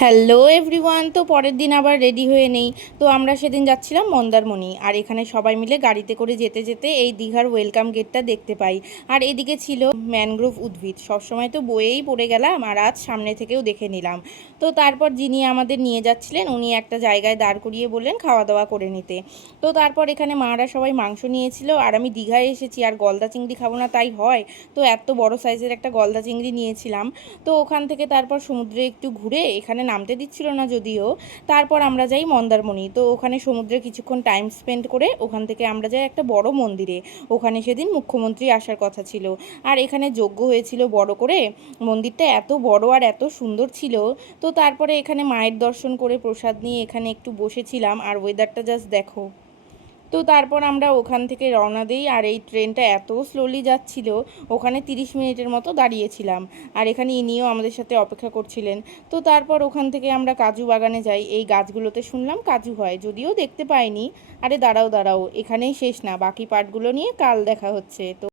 Hello everyone. তো পরের দিন আবার রেডি হয়ে নেই। তো আমরা সেদিন যাচ্ছিলাম মন্দারমণি, আর এখানে সবাই মিলে গাড়িতে করে যেতে যেতে এই দীঘার ওয়েলকাম গেটটা দেখতে পাই। আর এদিকে ছিল ম্যানগ্রোভ উদ্ভিদ, সবসময় তো বয়েই পড়ে গেলাম, আর আজ সামনে থেকেও দেখে নিলাম। তো তারপর যিনি আমাদের নিয়ে যাচ্ছিলেন উনি একটা জায়গায় দাঁড় করিয়ে বললেন খাওয়া দাওয়া করে নিতে। তো তারপর এখানে মারা সবাই মাংস নিয়েছিল, আর আমি দীঘায় এসেছি আর গলদা চিংড়ি খাবো না তাই হয়? তো এত বড় সাইজের একটা গলদা চিংড়ি নিয়েছিলাম। তো ওখান থেকে তারপর সমুদ্রে একটু ঘুরে, এখানে নামতে দিচ্ছিল না যদিও, তারপর আমরা যাই মন্দারমণি। তো ওখানে সমুদ্রে কিছুক্ষণ টাইম স্পেন্ড করে ওখান থেকে আমরা যাই একটা বড় মন্দিরে। ওখানে সেদিন মুখ্যমন্ত্রী আসার কথা ছিল, আর এখানে যজ্ঞ হয়েছিল বড় করে। মন্দিরটা এত বড় আর এত সুন্দর ছিল। তো তারপরে এখানে মায়ের দর্শন করে প্রসাদ নিয়ে এখানে একটু বসেছিলাম, আর ওয়েদারটা জাস্ট দেখো। তো তারপর আমরা ওখান থেকে রওনা দিই, আর এই ট্রেনটা এত স্লোলি যাচ্ছিল, ওখানে 30 মিনিটের মতো দাঁড়িয়েছিলাম। আর এখানে ইনিও আমাদের সাথে অপেক্ষা করছিলেন। তো তারপর ওখান থেকে আমরা কাজু বাগানে যাই। এই গাছগুলোতে শুনলাম কাজু হয়, যদিও দেখতে পাইনি। আরে দাঁড়াও দাঁড়াও, এখানেই শেষ না, বাকি পার্টগুলো নিয়ে কাল দেখা হচ্ছে। তো